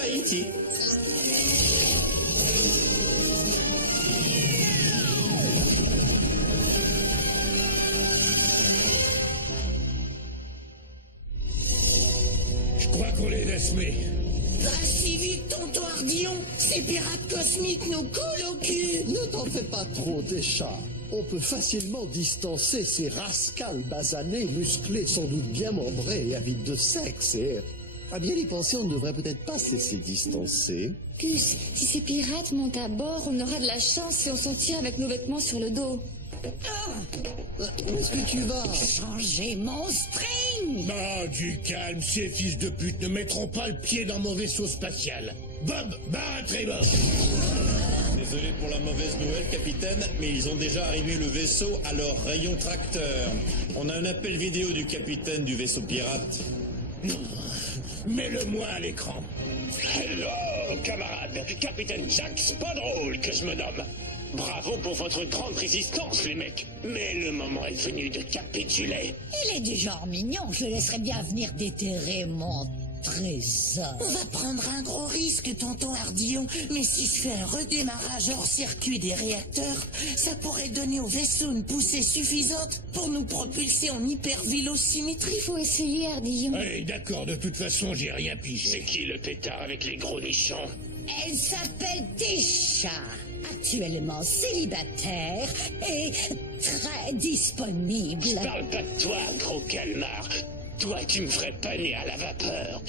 ressemble à E.T. Je crois qu'on les laisse, mais... Va si vite, tonton Ardillon. Ces pirates cosmiques nous collent au cul. Ne t'en fais pas trop, Deschards. On peut facilement distancer ces rascals basanés, musclés, sans doute bien membrés et avides de sexe. Et à bien y penser, on ne devrait peut-être pas se laisser distancer. Gus, si ces pirates montent à bord, on aura de la chance si on s'en tire avec nos vêtements sur le dos. Où est-ce que tu vas? Changer mon string. Ah, du calme, ces fils de pute ne mettront pas le pied dans mon vaisseau spatial. Bob, barre à tribord. Désolé pour la mauvaise nouvelle, capitaine, mais ils ont déjà arrivé le vaisseau à leur rayon tracteur. On a un appel vidéo du capitaine du vaisseau pirate. Mets-le-moi à l'écran. Hello, camarade, capitaine Jack Spadrole que je me nomme. Bravo pour votre grande résistance, les mecs. Mais le moment est venu de capituler. Il est du genre mignon. Je le laisserais bien venir déterrer mon trésor. On va prendre un gros risque, tonton Ardillon. Mais si je fais un redémarrage hors circuit des réacteurs, ça pourrait donner au vaisseau une poussée suffisante pour nous propulser en hypervélocimétrie. Il faut essayer, Ardillon. Allez, d'accord, de toute façon, j'ai rien pigé. C'est qui le pétard avec les gros nichons? Elle s'appelle Tisha, actuellement célibataire et très disponible. Je parle pas de toi, gros calmar. Toi, tu me ferais paner à la vapeur.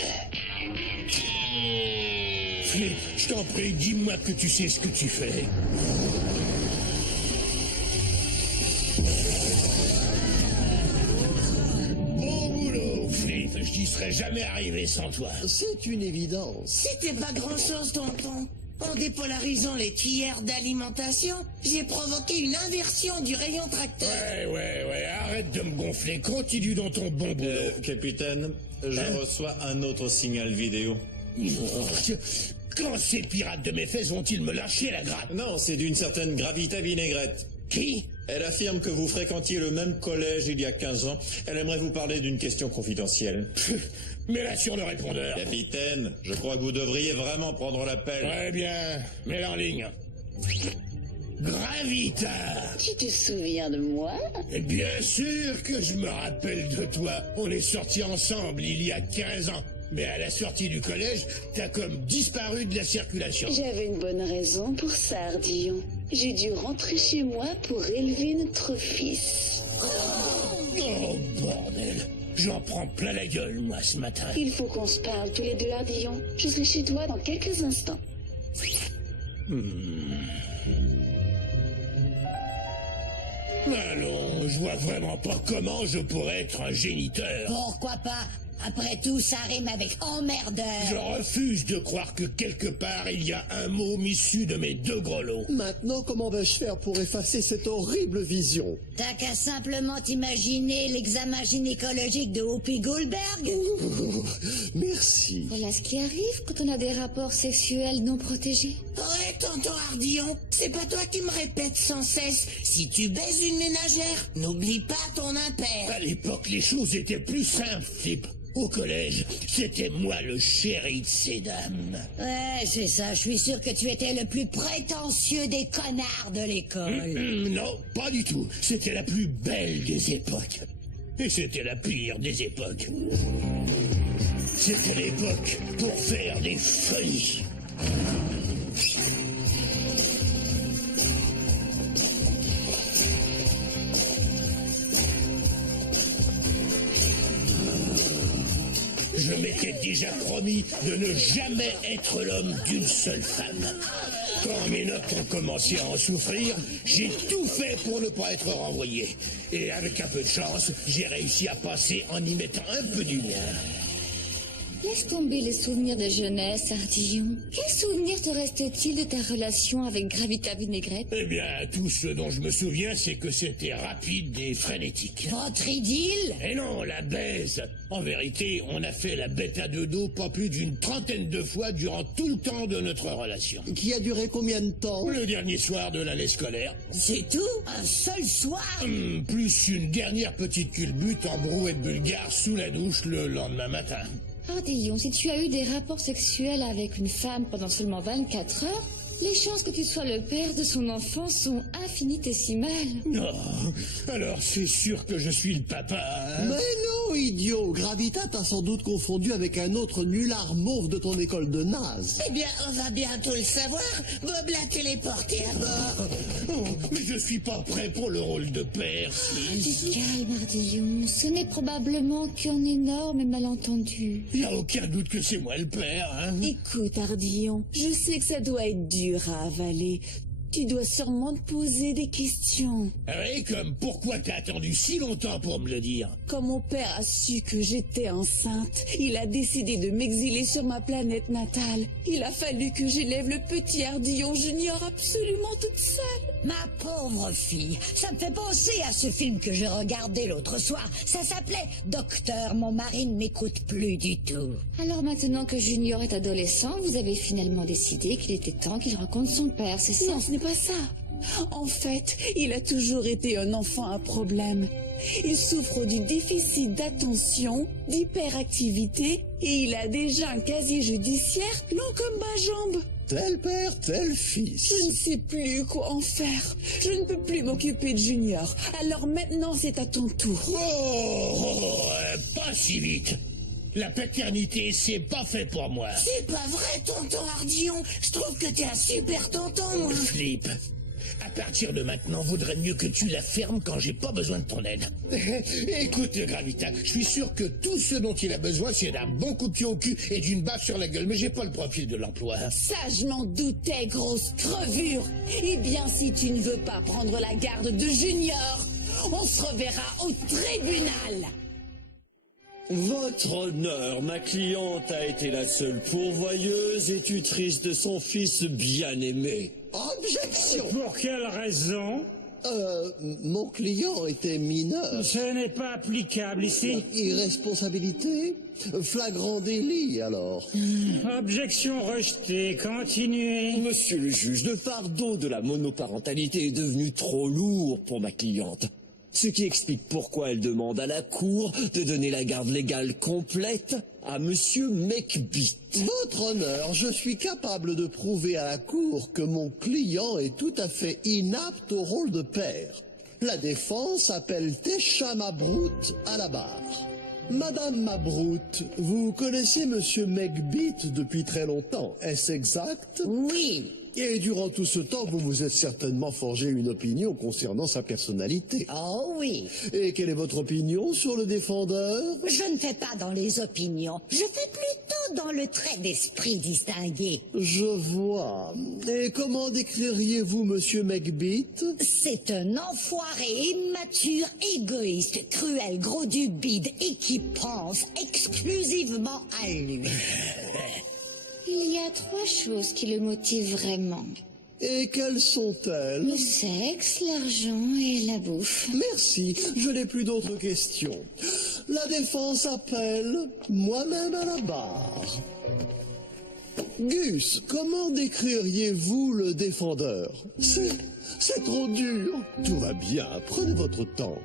Flip, je t'en prie, dis-moi que tu sais ce que tu fais. Bon boulot, Flip, je n'y serais jamais arrivé sans toi. C'est une évidence. C'était pas grand-chose, tonton. En dépolarisant les tuyères d'alimentation, j'ai provoqué une inversion du rayon tracteur. Ouais, arrête de me gonfler, continue dans ton bon boulot. Capitaine, je reçois un autre signal vidéo. Quand ces pirates de mes fesses vont-ils me lâcher la grappe? Non, c'est d'une certaine Gravita Vinaigrette. Qui? Elle affirme que vous fréquentiez le même collège il y a 15 ans. Elle aimerait vous parler d'une question confidentielle. Mets-la sur le répondeur. Capitaine, je crois que vous devriez vraiment prendre l'appel. Très bien, mets-la en ligne. Gravita. Tu te souviens de moi? Bien sûr que je me rappelle de toi. On est sortis ensemble il y a 15 ans. Mais à la sortie du collège, t'as comme disparu de la circulation. J'avais une bonne raison pour ça, Ardillon. J'ai dû rentrer chez moi pour élever notre fils. Oh, bordel. J'en prends plein la gueule, moi, ce matin. Il faut qu'on se parle tous les deux, Ardillon. Je serai chez toi dans quelques instants. Allons, je vois vraiment pas comment je pourrais être un géniteur. Pourquoi pas? Après tout, ça rime avec emmerdeur. Je refuse de croire que quelque part il y a un mot issu de mes deux grelots. Maintenant, comment vais-je faire pour effacer cette horrible vision? T'as qu'à simplement t'imaginer l'examen gynécologique de Whoopi Goldberg. Merci. Voilà ce qui arrive quand on a des rapports sexuels non protégés. Ouais, tonton Ardillon, c'est pas toi qui me répètes sans cesse. Si tu baises une ménagère, n'oublie pas ton impair. À l'époque, les choses étaient plus simples, Flip. Au collège, c'était moi le chéri de ces dames. Ouais, c'est ça, je suis sûr que tu étais le plus prétentieux des connards de l'école. Non, pas du tout. C'était la plus belle des époques. Et c'était la pire des époques. C'était l'époque pour faire des folies. Je m'étais déjà promis de ne jamais être l'homme d'une seule femme. Quand mes notes ont commencé à en souffrir, j'ai tout fait pour ne pas être renvoyé. Et avec un peu de chance, j'ai réussi à passer en y mettant un peu du mien. Laisse tomber les souvenirs de jeunesse, Ardillon. Quel souvenir te reste-t-il de ta relation avec Gravita Vinaigrette? Eh bien, tout ce dont je me souviens, c'est que c'était rapide et frénétique. Votre idylle? Et non, la baise. En vérité, on a fait la bête à deux dos pas plus d'une trentaine de fois durant tout le temps de notre relation. Qui a duré combien de temps? Le dernier soir de l'année scolaire. C'est tout? Un seul soir? Plus une dernière petite culbute en brouette bulgare sous la douche le lendemain matin. Ardillon, si tu as eu des rapports sexuels avec une femme pendant seulement 24 heures, les chances que tu sois le père de son enfant sont infinitésimales. Non, alors c'est sûr que je suis le papa, hein? Mais non, idiot. Gravita t'a sans doute confondu avec un autre nullard mauve de ton école de naze. Eh bien, on va bientôt le savoir. Bob l'a téléporté à bord. Oh, mais je suis pas prêt pour le rôle de père, Du fils. calme, Ardillon. Ce n'est probablement qu'un énorme malentendu. Y a aucun doute que c'est moi le père, hein? Écoute, Ardillon, je sais que ça doit être dur à avaler. Tu dois sûrement te poser des questions. Ah oui, comme pourquoi t'as attendu si longtemps pour me le dire? Quand mon père a su que j'étais enceinte, il a décidé de m'exiler sur ma planète natale. Il a fallu que j'élève le petit Ardillon Junior absolument toute seule. Ma pauvre fille, ça me fait penser à ce film que j'ai regardé l'autre soir. Ça s'appelait Docteur, mon mari ne m'écoute plus du tout. Alors maintenant que Junior est adolescent, vous avez finalement décidé qu'il était temps qu'il rencontre son père, c'est ça? Non, ce n'est pas ça. En fait, il a toujours été un enfant à problème. Il souffre du déficit d'attention, d'hyperactivité et il a déjà un casier judiciaire long comme ma jambe. Tel père, tel fils. Je ne sais plus quoi en faire. Je ne peux plus m'occuper de Junior. Alors maintenant, c'est à ton tour. Pas si vite. La paternité, c'est pas fait pour moi. C'est pas vrai, tonton Ardillon. Je trouve que t'es un super tonton, moi. Flip, à partir de maintenant, vaudrait mieux que tu la fermes quand j'ai pas besoin de ton aide. Écoute, Gravita, je suis sûr que tout ce dont il a besoin, c'est d'un bon coup de pied au cul et d'une baffe sur la gueule, mais j'ai pas le profil de l'emploi. Ça, je m'en doutais, grosse crevure. Eh bien, si tu ne veux pas prendre la garde de Junior, on se reverra au tribunal. Votre honneur, ma cliente a été la seule pourvoyeuse et tutrice de son fils bien-aimé. Objection. Pour quelle raison? Mon client était mineur. Ce n'est pas applicable ici. Irresponsabilité? Flagrant délit, alors. Objection rejetée. Continuez. Monsieur le juge, le fardeau de la monoparentalité est devenu trop lourd pour ma cliente. Ce qui explique pourquoi elle demande à la cour de donner la garde légale complète à monsieur McBeat. Votre honneur, je suis capable de prouver à la cour que mon client est tout à fait inapte au rôle de père. La défense appelle Tesha Mabrout à la barre. Madame Mabrout, vous connaissez monsieur McBeat depuis très longtemps, est-ce exact? Oui. Et durant tout ce temps, vous vous êtes certainement forgé une opinion concernant sa personnalité. Oh oui. Et quelle est votre opinion sur le défendeur? Je ne fais pas dans les opinions. Je fais plutôt dans le trait d'esprit distingué. Je vois. Et comment décririez-vous monsieur McBeat? C'est un enfoiré immature, égoïste, cruel, gros du bide et qui pense exclusivement à lui. Il y a 3 choses qui le motivent vraiment. Et quelles sont-elles? Le sexe, l'argent et la bouffe. Merci, je n'ai plus d'autres questions. La défense appelle moi-même à la barre. Gus, comment décririez-vous le défendeur? C'est trop dur. Tout va bien, prenez votre temps.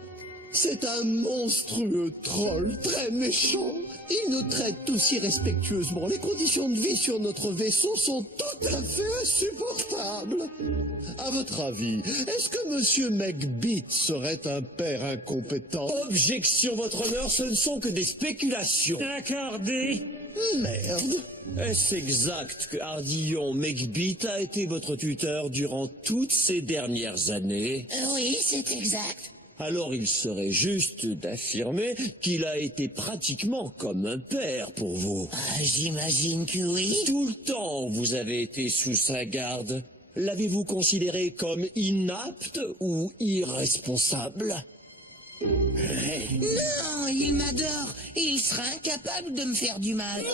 C'est un monstrueux troll très méchant. Il nous traite aussi respectueusement. Les conditions de vie sur notre vaisseau sont tout à fait insupportables. À votre avis, est-ce que monsieur McBeat serait un père incompétent? Objection, votre honneur, ce ne sont que des spéculations. Accordé. Merde. Est-ce exact que Ardillon McBeat a été votre tuteur durant toutes ces dernières années? Oui, c'est exact. Alors il serait juste d'affirmer qu'il a été pratiquement comme un père pour vous. J'imagine que oui. Tout le temps, vous avez été sous sa garde. L'avez-vous considéré comme inapte ou irresponsable? Non, il m'adore et il sera incapable de me faire du mal.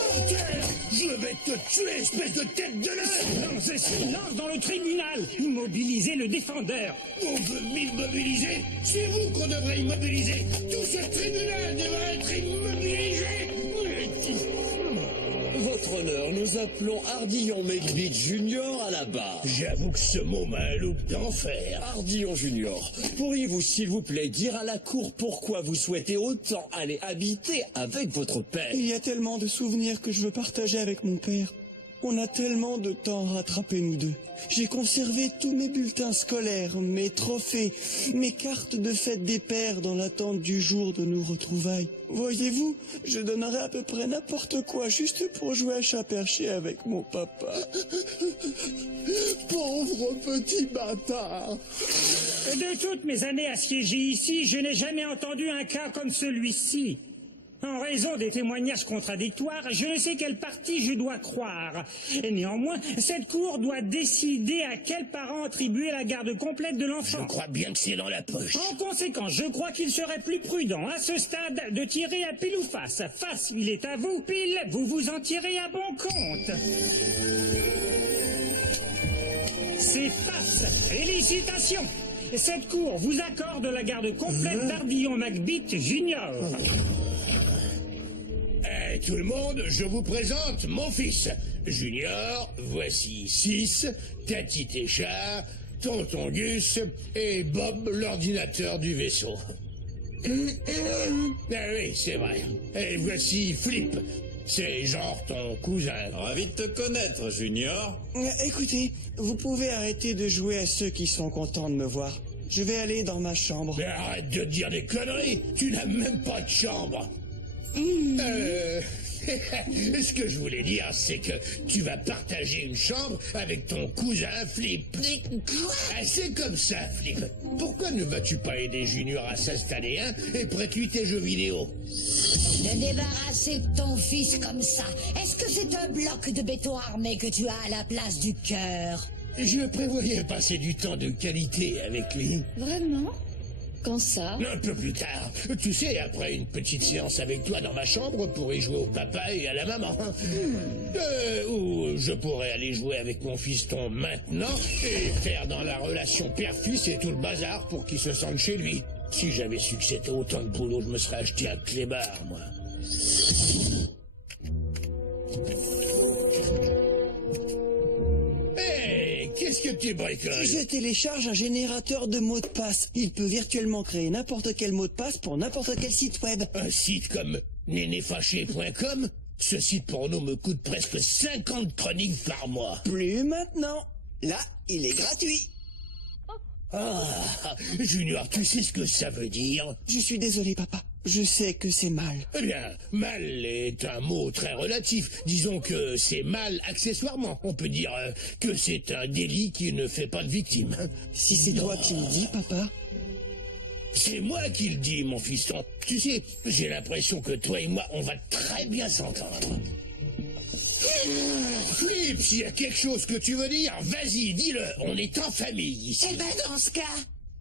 Je vais te tuer, espèce de tête de l'œuf! Lancez silence dans le tribunal. Mobilisez le défendeur. On veut m'immobiliser? C'est vous qu'on devrait immobiliser! Tout ce tribunal devrait être immobilisé! Votre votre honneur, nous appelons Ardillon McBeat Junior à la barre. J'avoue que ce mot m'a un look d'enfer. Ardillon Junior, pourriez-vous s'il vous plaît dire à la cour pourquoi vous souhaitez autant aller habiter avec votre père? Il y a tellement de souvenirs que je veux partager avec mon père. On a tellement de temps à rattraper nous deux. J'ai conservé tous mes bulletins scolaires, mes trophées, mes cartes de fête des pères dans l'attente du jour de nos retrouvailles. Voyez-vous, je donnerais à peu près n'importe quoi juste pour jouer à chat perché avec mon papa. Pauvre petit bâtard. De toutes mes années à siéger ici, je n'ai jamais entendu un cas comme celui-ci. En raison des témoignages contradictoires, je ne sais quelle partie je dois croire. Et néanmoins, cette cour doit décider à quel parent attribuer la garde complète de Je l'enfant. crois bien que c'est dans la poche. En conséquence, je crois qu'il serait plus prudent, à ce stade, de tirer à pile ou face. Face, il est à vous. Pile, vous vous en tirez à bon compte. C'est face. Félicitations. Cette cour vous accorde la garde complète d'Ardillon McBeat Junior. Tout le monde, je vous présente mon fils. Junior, voici 6, Tati Téchard, Tonton Gus et Bob, l'ordinateur du vaisseau. Ah oui, c'est vrai. Et voici Flip. C'est genre ton cousin. Ravi de te connaître, Junior. Écoutez, vous pouvez arrêter de jouer à ceux qui sont contents de me voir. Je vais aller dans ma chambre. Mais arrête de dire des conneries. Tu n'as même pas de chambre. Ce que je voulais dire, c'est que tu vas partager une chambre avec ton cousin Flip. Ah, c'est comme ça, Flip. Pourquoi ne vas-tu pas aider Junior à s'installer, hein, et prête-lui tes jeux vidéo? De débarrasser de ton fils comme ça, est-ce que c'est un bloc de béton armé que tu as à la place du cœur? Je prévoyais passer du temps de qualité avec lui. Vraiment? Quand ça? Un peu plus tard. Tu sais, après une petite séance avec toi dans ma chambre pour y jouer au papa et à la maman. Ou je pourrais aller jouer avec mon fiston maintenant et faire dans la relation père-fils et tout le bazar pour qu'il se sente chez lui. Si j'avais su que c'était autant de boulot, je me serais acheté un clébard, moi. Qu'est-ce que tu bricoles? Je télécharge un générateur de mots de passe. Il peut virtuellement créer n'importe quel mot de passe pour n'importe quel site web. Un site comme nénéfâché.com? Ce site porno me coûte presque 50 chroniques par mois. Plus maintenant. Là, il est gratuit. Ah, Junior, tu sais ce que ça veut dire? Je suis désolé, papa. Je sais que c'est mal. Eh bien, mal est un mot très relatif. Disons que c'est mal accessoirement. On peut dire que c'est un délit qui ne fait pas de victime. Si c'est toi qui le dis, papa. C'est moi qui le dis, mon fiston. Tu sais, j'ai l'impression que toi et moi, on va très bien s'entendre. Flip, s'il y a quelque chose que tu veux dire, vas-y, dis-le. On est en famille ici. Eh ben, dans ce cas,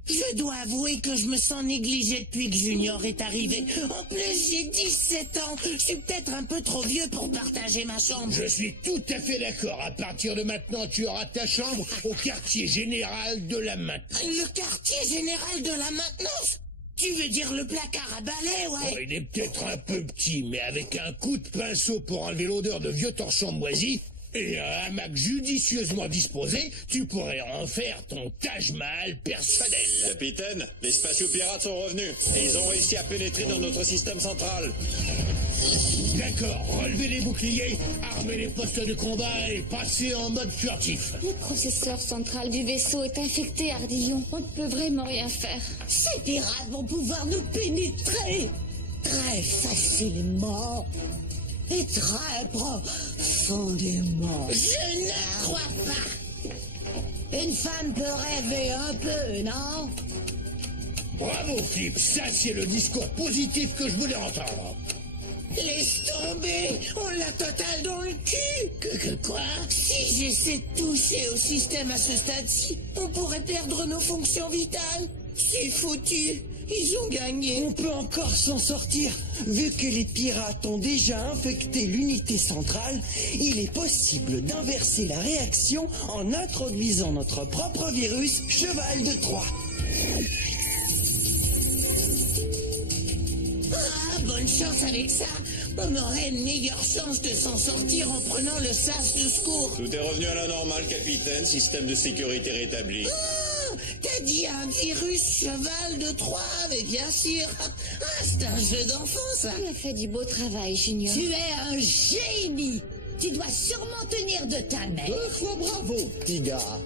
je dois avouer que je me sens négligé depuis que Junior est arrivé. En plus, j'ai 17 ans. Je suis peut-être un peu trop vieux pour partager ma chambre. Je suis tout à fait d'accord. À partir de maintenant, tu auras ta chambre au quartier général de la maintenance. Le quartier général de la maintenance? Tu veux dire le placard à balai, ouais? Oh, il est peut-être un peu petit, mais avec un coup de pinceau pour enlever l'odeur de vieux torchons moisis et un hamac judicieusement disposé, tu pourrais en faire ton Taj Mahal personnel. Capitaine, les spatiopirates sont revenus et ils ont réussi à pénétrer dans notre système central. D'accord, relevez les boucliers, armez les postes de combat et passez en mode furtif. Le processeur central du vaisseau est infecté, Ardillon. On ne peut vraiment rien faire. Ces pirates vont pouvoir nous pénétrer très facilement et très profondément. Je ne crois pas. Une femme peut rêver un peu, non? Bravo, Flip, ça c'est le discours positif que je voulais entendre. Laisse tomber, on l'a total dans le cul. Que quoi? Si j'essaie de toucher au système à ce stade-ci, on pourrait perdre nos fonctions vitales. C'est foutu. Ils ont gagné. On peut encore s'en sortir. Vu que les pirates ont déjà infecté l'unité centrale, il est possible d'inverser la réaction en introduisant notre propre virus Cheval de Troie. Ah, bonne chance avec ça. On aurait une meilleure chance de s'en sortir en prenant le sas de secours. Tout est revenu à la normale, capitaine. Système de sécurité rétabli. Ah, t'as dit un virus cheval de Troie, mais bien sûr. Ah, c'est un jeu d'enfant, ça. Tu as fait du beau travail, Junior. Tu es un génie. Tu dois sûrement tenir de ta mère. 2 fois bravo, petit gars.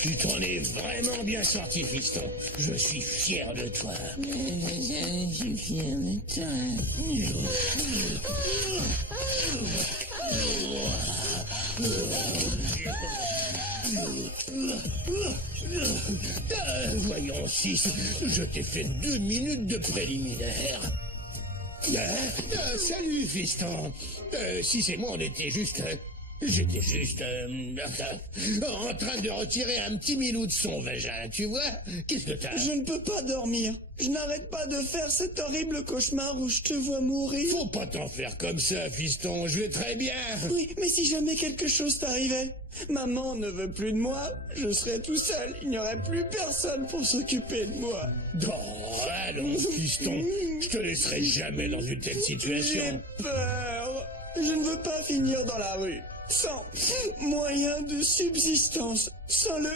Tu t'en es vraiment bien sorti, fiston. Je suis fier de toi. Je suis fier de toi. Voyons, 6, je t'ai fait 2 minutes de préliminaire. Salut, fiston. Si c'est moi, on était juste... J'étais juste en train de retirer un petit milou de son vagin, tu vois? Qu'est-ce que t'as? Je ne peux pas dormir. Je n'arrête pas de faire cet horrible cauchemar où je te vois mourir. Faut pas t'en faire comme ça, fiston, je vais très bien. Oui, mais si jamais quelque chose t'arrivait, maman ne veut plus de moi, je serais tout seul, il n'y aurait plus personne pour s'occuper de moi. Oh, allons, fiston, je te laisserai jamais dans une telle situation. J'ai peur. Je ne veux pas finir dans la rue, sans moyen de subsistance, sans le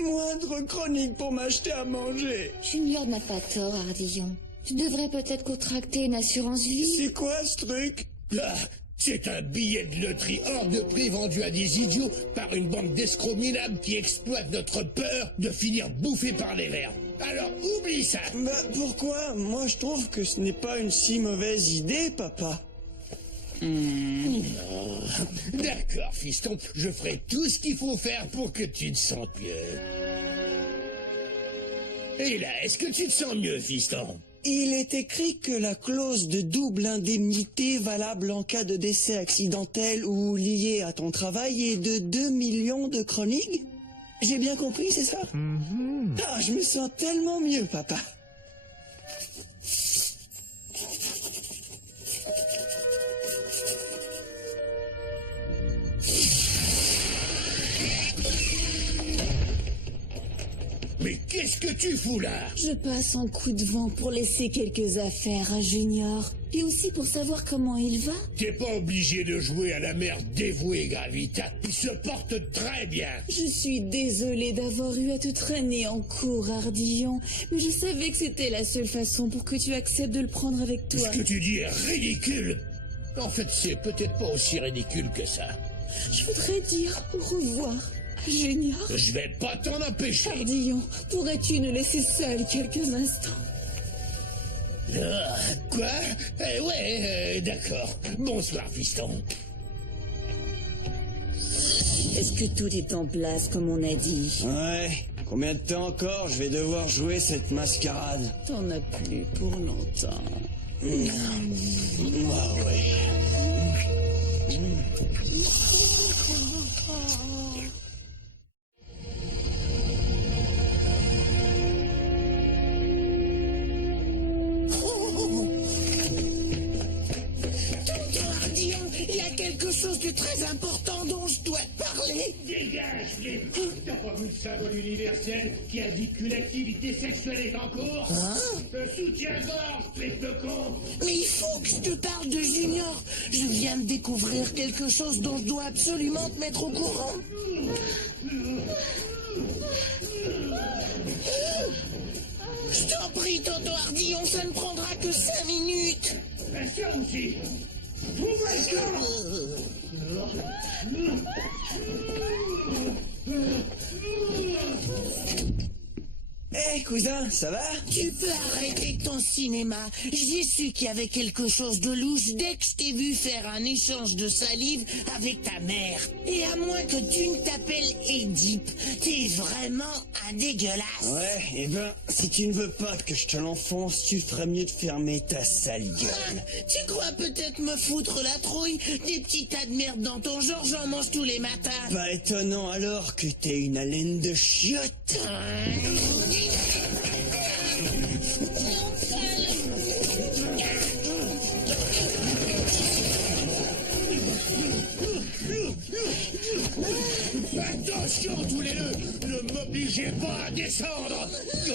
moindre chronique pour m'acheter à manger. Junior n'a pas tort, Ardillon. Tu devrais peut-être contracter une assurance vie. C'est quoi ce truc? Ah, c'est un billet de loterie hors de prix vendu à des idiots par une bande d'escrocs minables qui exploitent notre peur de finir bouffés par les vers. Alors oublie ça. Bah pourquoi? Moi je trouve que ce n'est pas une si mauvaise idée, papa. D'accord, fiston, je ferai tout ce qu'il faut faire pour que tu te sentes mieux. Et là, est-ce que tu te sens mieux, fiston? Il est écrit que la clause de double indemnité valable en cas de décès accidentel ou lié à ton travail est de 2 millions de chroniques? J'ai bien compris, c'est ça? Ah, je me sens tellement mieux, papa. Mais qu'est-ce que tu fous là? Je passe en coup de vent pour laisser quelques affaires à Junior. Et aussi pour savoir comment il va. T'es pas obligé de jouer à la mère dévouée, Gravita. Il se porte très bien. Je suis désolée d'avoir eu à te traîner en cours, Ardillon. Mais je savais que c'était la seule façon pour que tu acceptes de le prendre avec toi. Ce que tu dis est ridicule. En fait, c'est peut-être pas aussi ridicule que ça. Je voudrais dire au revoir à Junior. Je vais pas t'en empêcher. Ardillon, pourrais-tu nous laisser seuls quelques instants? Ah, quoi? Ouais, d'accord. Bonsoir, fiston. Est-ce que tout est en place comme on a dit? Ouais. Combien de temps encore je vais devoir jouer cette mascarade? T'en as plus pour longtemps. Ah ouais. Quelque chose de très important dont je dois te parler. Dégage, les fous. T'as pas vu le symbole universel qui indique qu'une activité sexuelle est en cours? Soutiens-gorge, espèce de con. Mais il faut que je te parle de Junior. Je viens de découvrir quelque chose dont je dois absolument te mettre au courant. Je t'en prie, tonton Ardillon, ça ne prendra que 5 minutes. Ça aussi. Hé, cousin, ça va? Tu peux arrêter ton cinéma. J'ai su qu'il y avait quelque chose de louche dès que je t'ai vu faire un échange de salive avec ta mère. Et à moins que tu ne t'appelles Édipe, t'es vraiment un dégueulasse. Ouais, eh ben, si tu ne veux pas que je te l'enfonce, tu ferais mieux de fermer ta sale gueule. Tu crois peut-être me foutre la trouille? Des petits tas de merde dans ton genre, j'en mange tous les matins. Pas étonnant alors que t'aies une haleine de chiotte. Attention tous les deux, ne me m'obligez pas à descendre. Oh,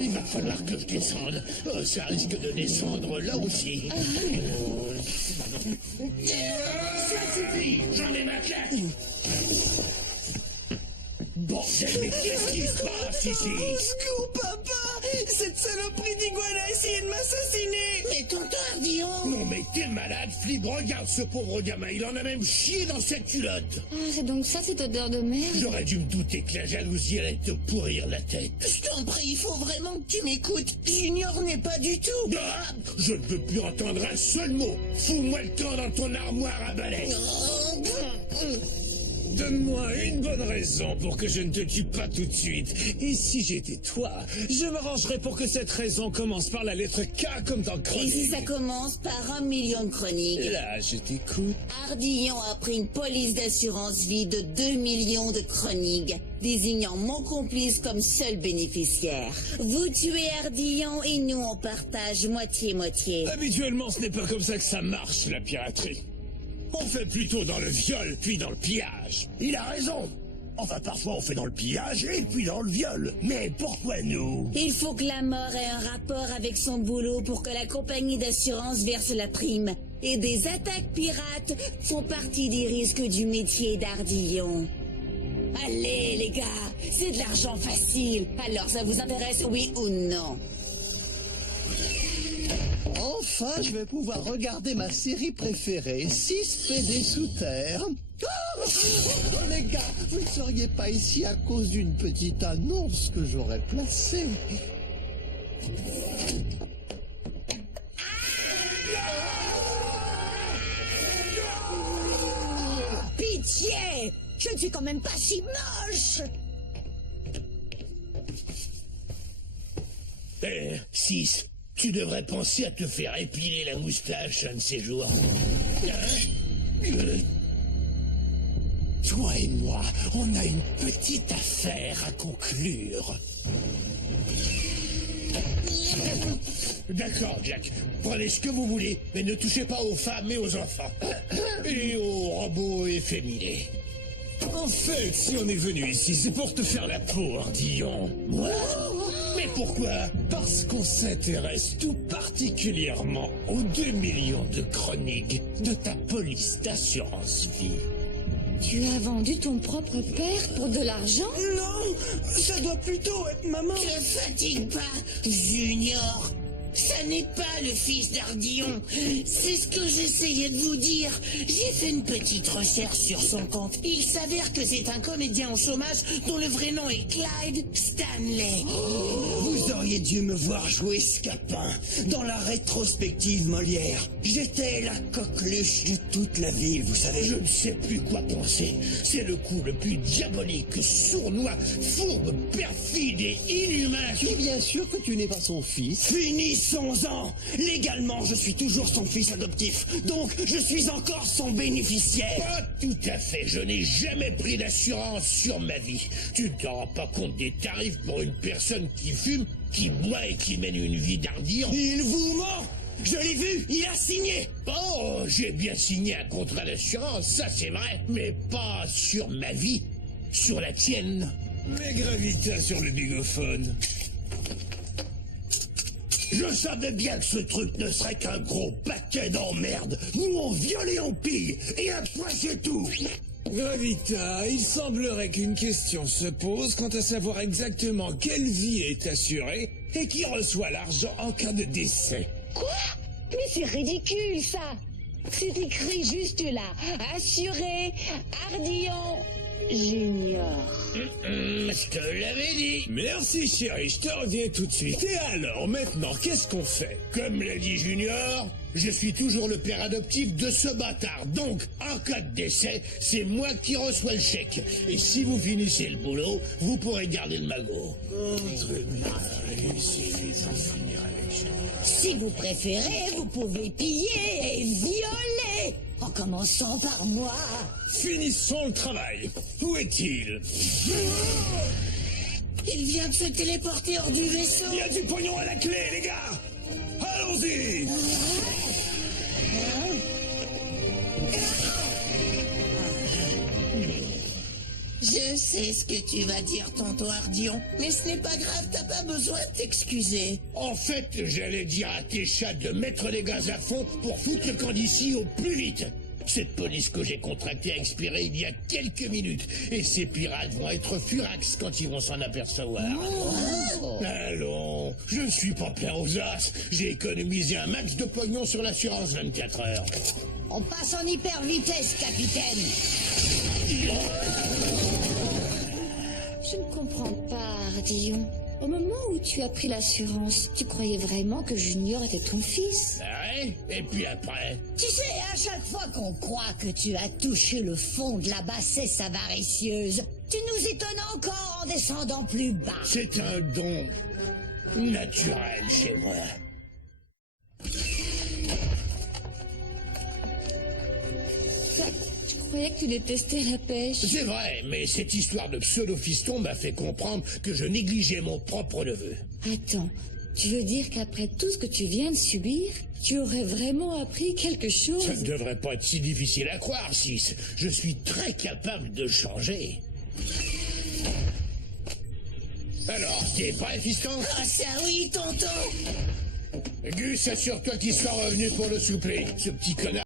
il va falloir que je descende. Oh, ça risque de descendre là aussi. Ça suffit, j'en ai ma claque. Bordel, mais qu'est-ce qui se passe ici? Secours, papa! Cette saloperie d'iguane a essayé de m'assassiner! Mais tonton Ardillon! Non mais t'es malade, Flip, regarde ce pauvre gamin, il en a même chié dans cette culotte. Ah, c'est donc ça, cette odeur de merde? J'aurais dû me douter que la jalousie allait te pourrir la tête. Je t'en prie, il faut vraiment que tu m'écoutes. Junior n'est pas du tout. Ah, je ne veux plus entendre un seul mot. Fous-moi le camp dans ton armoire à balai. Donne-moi une bonne raison pour que je ne te tue pas tout de suite. Et si j'étais toi, je m'arrangerais pour que cette raison commence par la lettre K comme dans Et Chronique. si ça commence par 1 million de chroniques? Là, je t'écoute. Ardillon a pris une police d'assurance vie de 2 millions de chroniques, désignant mon complice comme seul bénéficiaire. Vous tuez Ardillon et nous on partage moitié-moitié. Habituellement, ce n'est pas comme ça que ça marche, la piraterie. On fait plutôt dans le viol, puis dans le pillage. Il a raison. Enfin, parfois on fait dans le pillage et puis dans le viol. Mais pourquoi nous? Il faut que la mort ait un rapport avec son boulot pour que la compagnie d'assurance verse la prime. Et des attaques pirates font partie des risques du métier d'Ardillon. Allez les gars, c'est de l'argent facile. Alors ça vous intéresse, oui ou non? Enfin, je vais pouvoir regarder ma série préférée, 6 PD sous terre. Oh, les gars, vous ne seriez pas ici à cause d'une petite annonce que j'aurais placée. Pitié! Je ne suis quand même pas si moche! Eh, 6, tu devrais penser à te faire épiler la moustache un de ces jours. Toi et moi, on a une petite affaire à conclure. D'accord, Jack. Prenez ce que vous voulez, mais ne touchez pas aux femmes et aux enfants. Et aux robots efféminés. En fait, si on est venu ici, c'est pour te faire la peau, Ardillon. Moi? Mais pourquoi? Parce qu'on s'intéresse tout particulièrement aux 2 millions de chroniques de ta police d'assurance vie. Tu as vendu ton propre père pour de l'argent? Non! Ça doit plutôt être maman! Ne fatigue pas, Junior. Ça n'est pas le fils d'Ardillon. C'est ce que j'essayais de vous dire. J'ai fait une petite recherche sur son compte. Il s'avère que c'est un comédien au chômage dont le vrai nom est Clyde Stanley. Vous auriez dû me voir jouer Scapin dans la rétrospective Molière. J'étais la coqueluche de toute la ville, vous savez. Je ne sais plus quoi penser. C'est le coup le plus diabolique, sournois, fourbe, perfide et inhumain. Tu es bien sûr que tu n'es pas son fils? Finissons-en! Légalement, je suis toujours son fils adoptif, donc je suis encore son bénéficiaire. Pas tout à fait. Je n'ai jamais pris d'assurance sur ma vie. Tu ne te rends pas compte des tarifs pour une personne qui fume, qui boit et qui mène une vie d'ardillon? Il vous ment! Je l'ai vu, il a signé! Oh, j'ai bien signé un contrat d'assurance, ça c'est vrai, mais pas sur ma vie, sur la tienne. Mais Gravita sur le bigophone. Je savais bien que ce truc ne serait qu'un gros paquet d'emmerdes. Nous on viole et on pille, et après c'est tout. Gravita, il semblerait qu'une question se pose quant à savoir exactement quelle vie est assurée et qui reçoit l'argent en cas de décès. Quoi? Mais c'est ridicule, ça! C'est écrit juste là. Assuré, Ardillon, Junior. Je te l'avais dit. Merci chérie, je te reviens tout de suite. Et alors, maintenant, qu'est-ce qu'on fait? Comme l'a dit Junior, je suis toujours le père adoptif de ce bâtard. Donc, en cas de décès, c'est moi qui reçois le chèque. Et si vous finissez le boulot, vous pourrez garder le magot. Si vous préférez, vous pouvez piller et violer. En commençant par moi. Finissons le travail. Où est-il? Il vient de se téléporter hors du vaisseau. Il y a du pognon à la clé, les gars. Allons-y. Je sais ce que tu vas dire, tonton Ardillon, mais ce n'est pas grave, t'as pas besoin de t'excuser. En fait, j'allais dire à tes chats de mettre les gaz à fond pour foutre le camp d'ici au plus vite. Cette police que j'ai contractée a expiré il y a quelques minutes, et ces pirates vont être furax quand ils vont s'en apercevoir. Allons, je ne suis pas plein aux as, j'ai économisé un max de pognon sur l'assurance 24 heures. On passe en hyper vitesse, capitaine. Je ne comprends pas, Ardillon. Au moment où tu as pris l'assurance, tu croyais vraiment que Junior était ton fils? Ouais, et puis après? Tu sais, à chaque fois qu'on croit que tu as touché le fond de la bassesse avaricieuse, tu nous étonnes encore en descendant plus bas. C'est un don naturel chez moi. Je croyais que tu détestais la pêche. C'est vrai, mais cette histoire de pseudo-fiston m'a fait comprendre que je négligeais mon propre neveu. Attends, tu veux dire qu'après tout ce que tu viens de subir, tu aurais vraiment appris quelque chose? Ça ne devrait pas être si difficile à croire, Sis. Je suis très capable de changer. Alors, t'es prêt, fiston? Ah ça oui, tonton. Gus, assure-toi qu'il soit revenu pour le souper. Ce petit connard